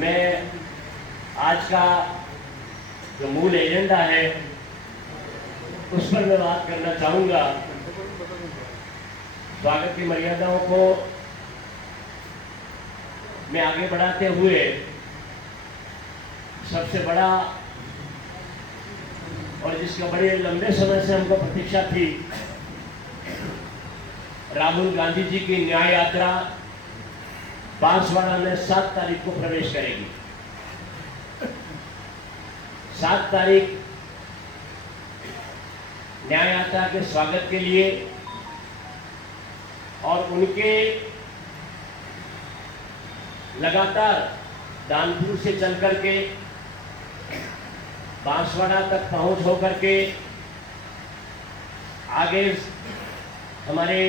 मैं आज का जो मूल एजेंडा है उस पर मैं बात करना चाहूँगा। स्वागत की मर्यादाओं को मैं आगे बढ़ाते हुए सबसे बड़ा और जिसका बड़े लंबे समय से हमको प्रतीक्षा थी, राहुल गांधी जी की न्याय यात्रा बांसवाड़ा में 7 तारीख को प्रवेश करेगी। 7 तारीख न्याय यात्रा के स्वागत के लिए और उनके लगातार दानपुर से चल करके बांसवाड़ा तक पहुंच होकर के आगे हमारे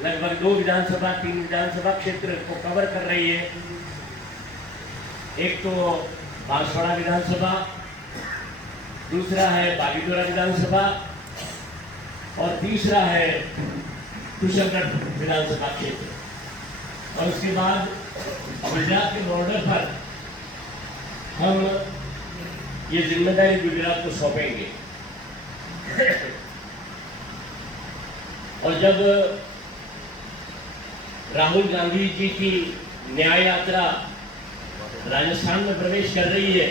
लगभग 2 विधानसभा 3 विधानसभा क्षेत्र को कवर कर रही है। एक तो बांसवाड़ा विधानसभा, दूसरा है बागीदोरा विधानसभा और तीसरा है कुशलगढ़ विधानसभा क्षेत्र। और उसके बाद गुजरात के बॉर्डर पर हम ये जिम्मेदारी गुजरात को सौंपेंगे। और जब राहुल गांधी जी की न्याय यात्रा राजस्थान में प्रवेश कर रही है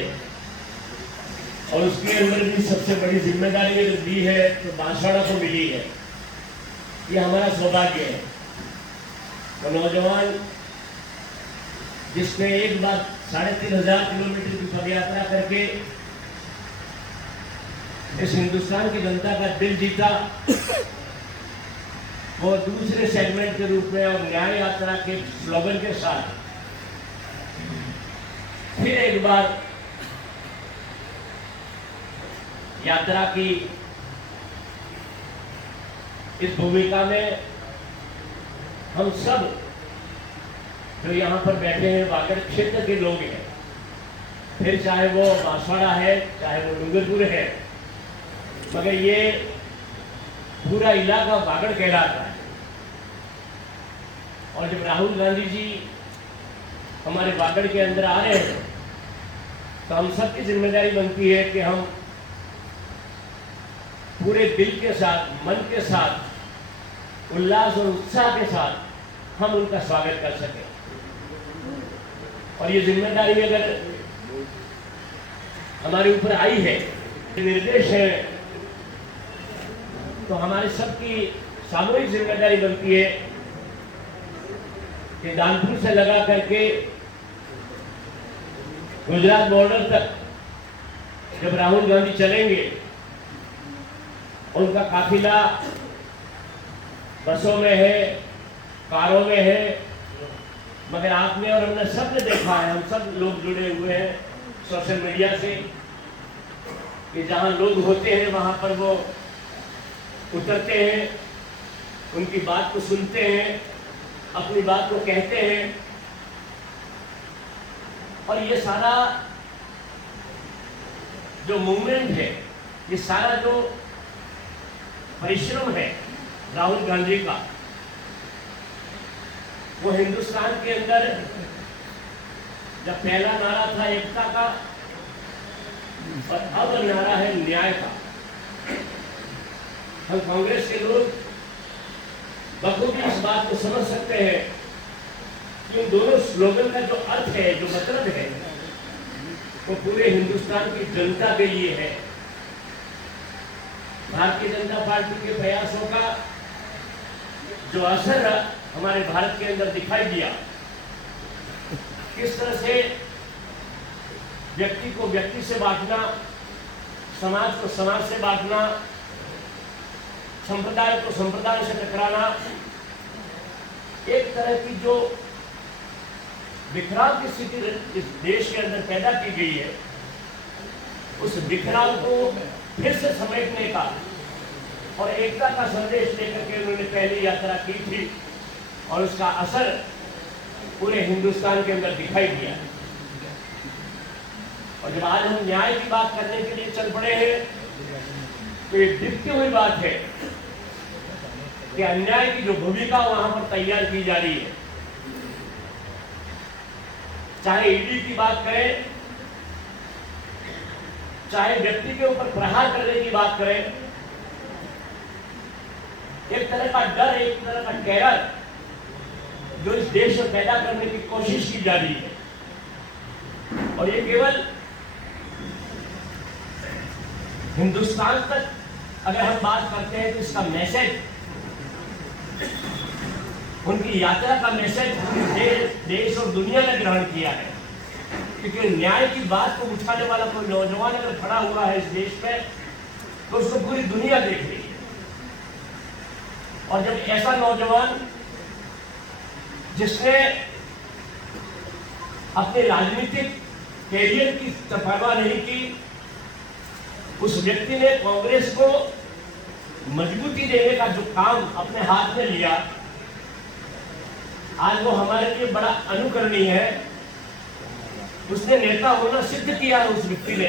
और उसके अंदर भी सबसे बड़ी जिम्मेदारी दी है तो बांसवाड़ा को मिली है, ये हमारा सौभाग्य है। तो नौजवान जिसने एक बार 3500 किलोमीटर की पद यात्रा करके इस हिंदुस्तान की जनता का दिल जीता, वो दूसरे सेगमेंट के रूप में और न्याय यात्रा के स्लोगन के साथ फिर एक बार यात्रा की इस भूमिका में हम सब जो यहाँ पर बैठे हैं वागड़ क्षेत्र के लोग हैं, फिर चाहे वो बांसवाड़ा है चाहे वो डूंगरपुर है, मगर ये पूरा इलाका वागड़ कहलाता है। और जब राहुल गांधी जी हमारे वागड़ के अंदर आ रहे हैं तो हम सबकी जिम्मेदारी बनती है कि हम पूरे दिल के साथ, मन के साथ, उल्लास और उत्साह के साथ हम उनका स्वागत कर सकें। और ये जिम्मेदारी अगर हमारे ऊपर आई है, निर्देश है, तो हमारी सबकी सामूहिक जिम्मेदारी बनती है कि दानपुर से लगा करके गुजरात बॉर्डर तक जब राहुल गांधी चलेंगे, उनका काफिला बसों में है, कारों में है, मगर आपने और हमने सबने देखा है, हम सब लोग जुड़े हुए हैं सोशल मीडिया से, कि जहां लोग होते हैं वहां पर वो उतरते हैं, उनकी बात को सुनते हैं, अपनी बात को कहते हैं। और ये सारा जो मूवमेंट है, ये सारा जो परिश्रम है राहुल गांधी का, वो हिंदुस्तान के अंदर जब पहला नारा था एकता का और अब नारा है न्याय का। हम कांग्रेस के लोग बखूबी इस बात को समझ सकते हैं कि इन दोनों स्लोगन का जो अर्थ है, जो मतलब है, वो पूरे हिंदुस्तान की जनता के लिए है। भारतीय जनता पार्टी के प्रयासों का जो असर हमारे भारत के अंदर दिखाई दिया, किस तरह से व्यक्ति को व्यक्ति से बांटना, समाज को समाज से बांटना, संप्रदाय को संप्रदाय से टकराना, एक तरह की जो बिखराव की स्थिति इस देश के अंदर पैदा की गई है, उस बिखराव को फिर से समेटने का और एकता का संदेश लेकर के उन्होंने पहली यात्रा की थी और उसका असर पूरे हिंदुस्तान के अंदर दिखाई दिया। और जब आज हम न्याय की बात करने के लिए चल पड़े हैं तो ये दिखती हुई बात है कि अन्याय की जो भूमिका वहां पर तैयार की जा रही है, चाहे ईडी की बात करें, चाहे व्यक्ति के ऊपर प्रहार करने की बात करें, एक तरह का डर, एक तरह का टेरर जो इस देश में पैदा करने की कोशिश की जा रही है। और ये केवल हिंदुस्तान तक अगर हम बात करते हैं तो इसका मैसेज, उनकी यात्रा का मैसेज पूरे देश और दुनिया ने ग्रहण किया है। क्योंकि न्याय की बात को उठाने वाला कोई नौजवान अगर खड़ा हुआ है इस देश में तो उसको पूरी दुनिया देख रही है। और जब ऐसा नौजवान जिसने अपने राजनीतिक कैरियर की परवाह नहीं की, उस व्यक्ति ने कांग्रेस को मजबूती देने का जो काम अपने हाथ में लिया, आज वो हमारे लिए बड़ा अनुकरणीय है। उसने नेता होना सिद्ध किया है उस व्यक्ति ने।